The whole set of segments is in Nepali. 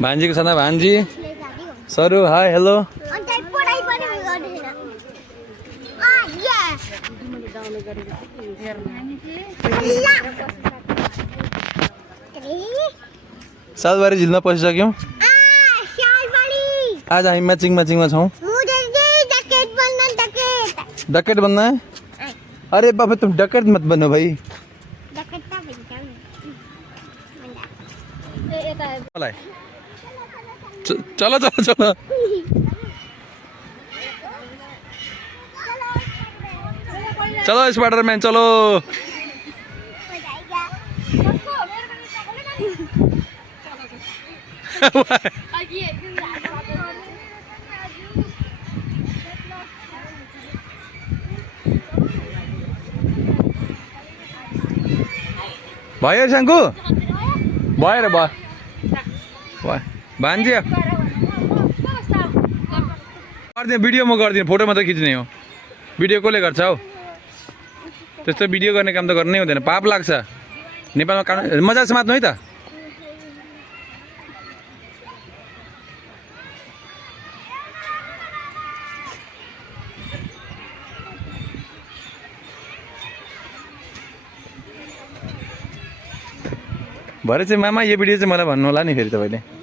भान्जीको साथमा भान्जी सरू हाई हेलो सालबारी झिलमा पसिसक्यौँ आज हामी म्याचिङमा छौँ डकैत बनना है अरे बाबा तुम डकैत मत बनो भाई चलो चलो चलो चलो स्पाइडरमैन चलो भयो शङ्कु भयो र भयो भान्जी गरिदिएँ भिडियो म गरिदिएँ फोटो मात्रै खिच्ने हो भिडियो कसले गर्छ हौ त्यस्तो भिडियो गर्ने काम त गर्नै हुँदैन पाप लाग्छ नेपालमा कानुन मजाक समात्नु है त भरे चाहिँ मामा यो भिडियो चाहिँ मलाई भन्नु होला नि फेरि तपाईँले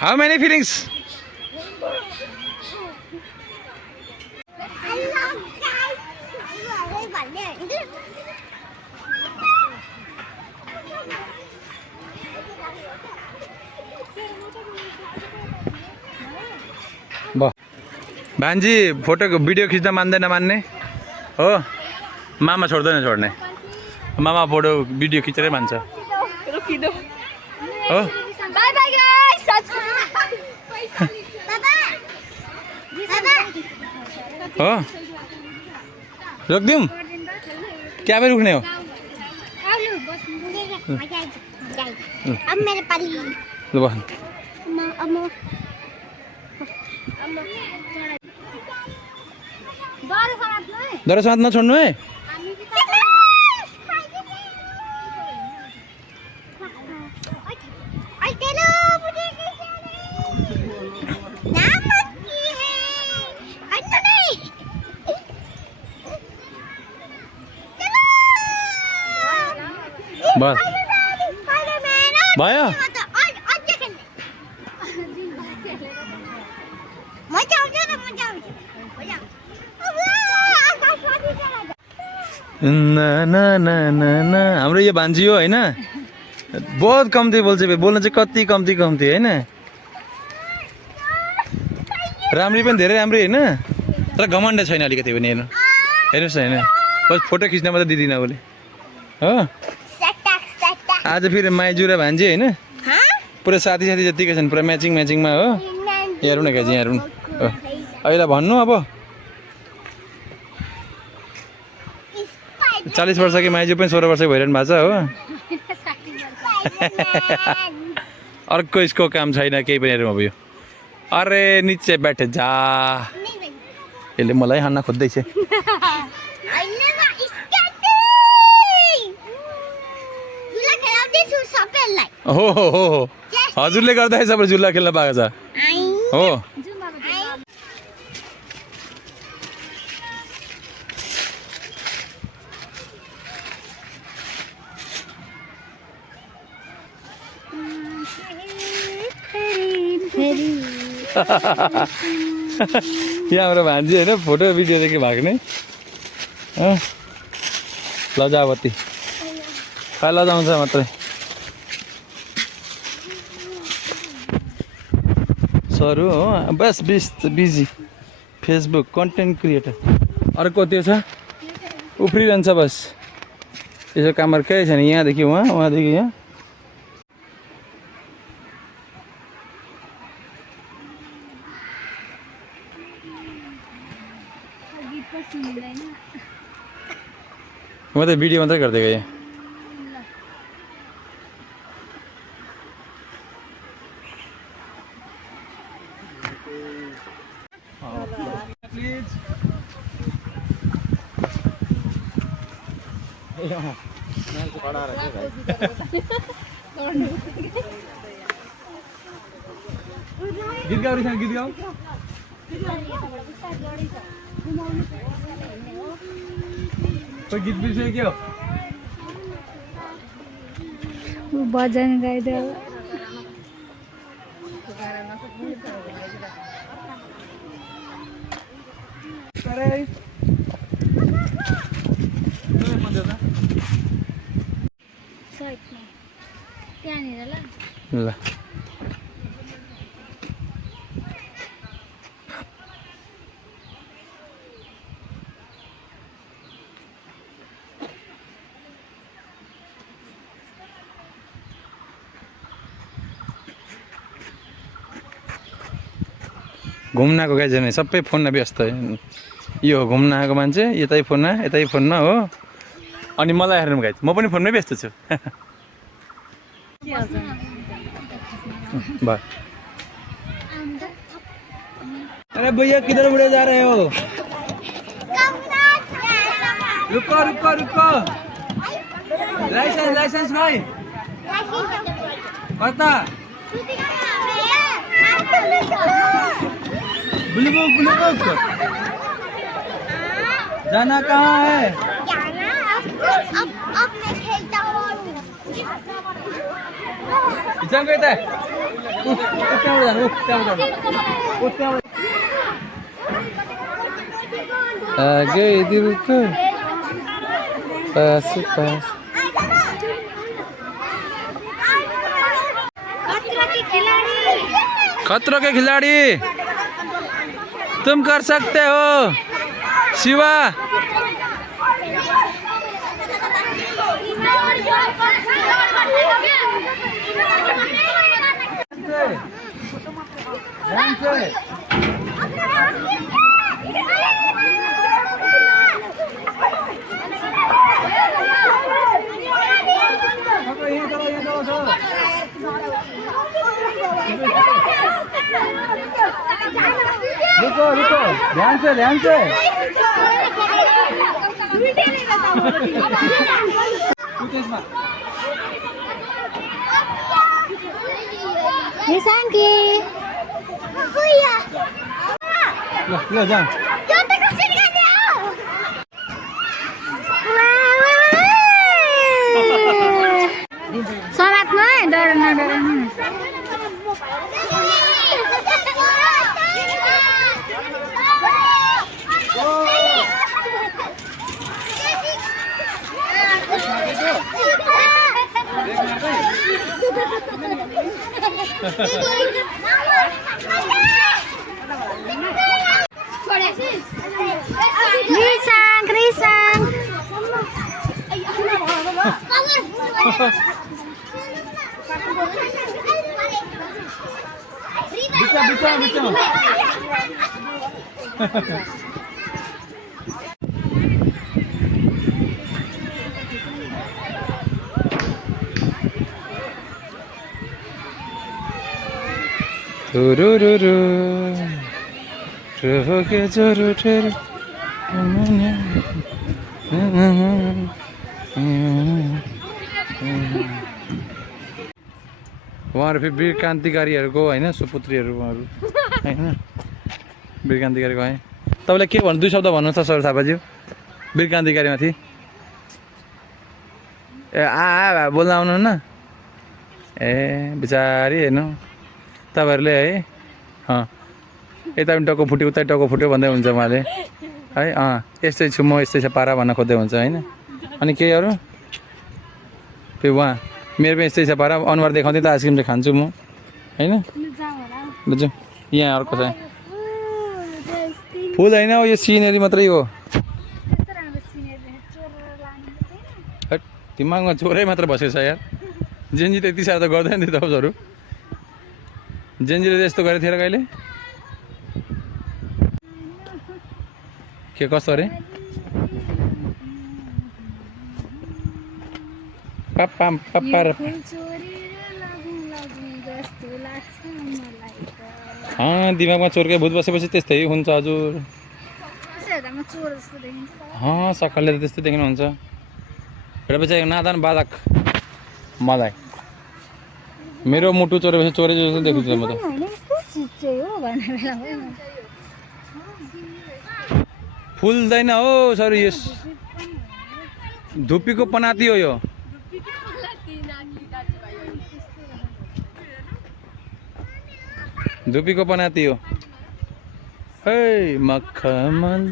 How many feelings? भान्जी फोटो भिडियो खिच्न मान्दैन मान्ने हो मामा छोड्दैन छोड्ने मामा फोटो भिडियो खिचेरै मान्छ हो हो रोकिदिउँ क्या रुक्ने हो ल बस डर साथ नछोड्नु है बस भयो हाम्रो यो भान्जी हो होइन बहुत कम्ती बोल्छ बोल्न चाहिँ कति कम्ती होइन राम्री पनि धेरै राम्री होइन तर घमण्ड छैन अलिकति पनि हेर्नुहोस् होइन बस फोटो खिच्न मात्रै दिँदिनँ उसले हो आज फेरि माइजू र भान्जी होइन पुरा साथी जतिकै छन् पुरा म्याचिङमा हो हेरौँ न गाजी हेरौँ अहिले भन्नु अब 40 वर्षकी माइजू पनि 16 वर्षको भइरहनु भएको छ हो अर्को यसको काम छैन केही पनि हेरौँ अब यो अरे निचे बैठे जा यसले मलाई हान्न खोज्दैछ हो हो हो हजुरले गर्दा सबै झुल्ला खेल्न पाएको छ हो यहाँ हाम्रो भान्जी होइन फोटो भिडियोदेखि भाग्ने लजावती खै लजाउँछ मात्रै सरू हो बस बिजी फेसबुक कन्टेन्ट क्रिएटर अर्को त्यो छ उफ्रिरहन्छ बस यसो कामहरू केही छैन यहाँदेखि उहाँदेखि यहाँ म त भिडियो मात्रै गर्दै गएँ गीत गाऊ रिसा गीत गाऊ कोही गीत बिर्स्यो के हो भजन गाइदेऊ त्यहाँनिर ल घुम्न आएको गाइज नै सबै फोनमा व्यस्त यो हो घुम्न आएको मान्छे यतै फोनमा हो अनि मलाई हेर्नु गाइज म पनि फोनमै व्यस्त छु अरे भैया किधर उड़े जा रहे हो रुको रुको रुको लाइसेंस भाई पता बुलबुल जाना कहाँ है जंग आगे दिल को पास पास खतरों के खिलाड़ी तुम कर सकते हो शिवा रुको रुको ध्यान से ल जा समात्नु है डर नडराउनु Risang bisa turururu roge joruter उहाँहरू फेरि वीर क्रान्तिकारीहरूको होइन सुपुत्रीहरू उहाँहरू होइन वीर क्रान्तिकारीको है तपाईँलाई के भन्नु 2 शब्द भन्नु छ सर थापाज्यू वीर क्रान्तिकारीमाथि ए बोल्न आउनु न ए बिचारी हेर्नु तपाईँहरूले है यता पनि टाउको फुट्यो उता टाउको फुट्यो भन्दै हुन्छ उहाँले है यस्तै छु म यस्तै छ पारा भन्न खोज्दै हुन्छ होइन अनि केही अरू फेरि उहाँ मेरो पनि यस्तै छ पारा अनुहार देखाउँदै त आइसक्रिम चाहिँ खान्छु म होइन बुझ्यौ यहाँ अर्को छ फुल होइन यो सिनेरी मात्रै हो दिमागमा चोरै मात्र बसेको छ यार जेन्जी त यति साह्रो त गर्दैन थियो तपाईँहरू जेन्जीले त यस्तो गरेको थियो र कहिले के कस्तो अरे पापा पापा र फुल चोरेर लगौँ लगौँ जस्तो लाग्छ मलाई त दिमागमा चोरकै भूत बसेपछि त्यस्तै हुन्छ हजुर कसै हेर्दा म चोर जस्तो देखिन्छ सक्कलले त त्यस्तै देख्नुहुन्छ एउटा चाहिँ नादान बालक मलाई मेरो मुटु चोरेपछि चोरे जस्तो देखिन्छ म त होइन यस्तो चिज चाहिँ हो भन्ने बेला हो फुल्दैन हो सर यस धुप्पीको पनाती हो यो धुप्पीको पनाती हो है मखमल